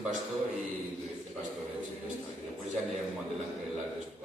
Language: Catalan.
un pastor y tú dices pastor, sí, ya está. Y después ya leemos adelante la respuesta.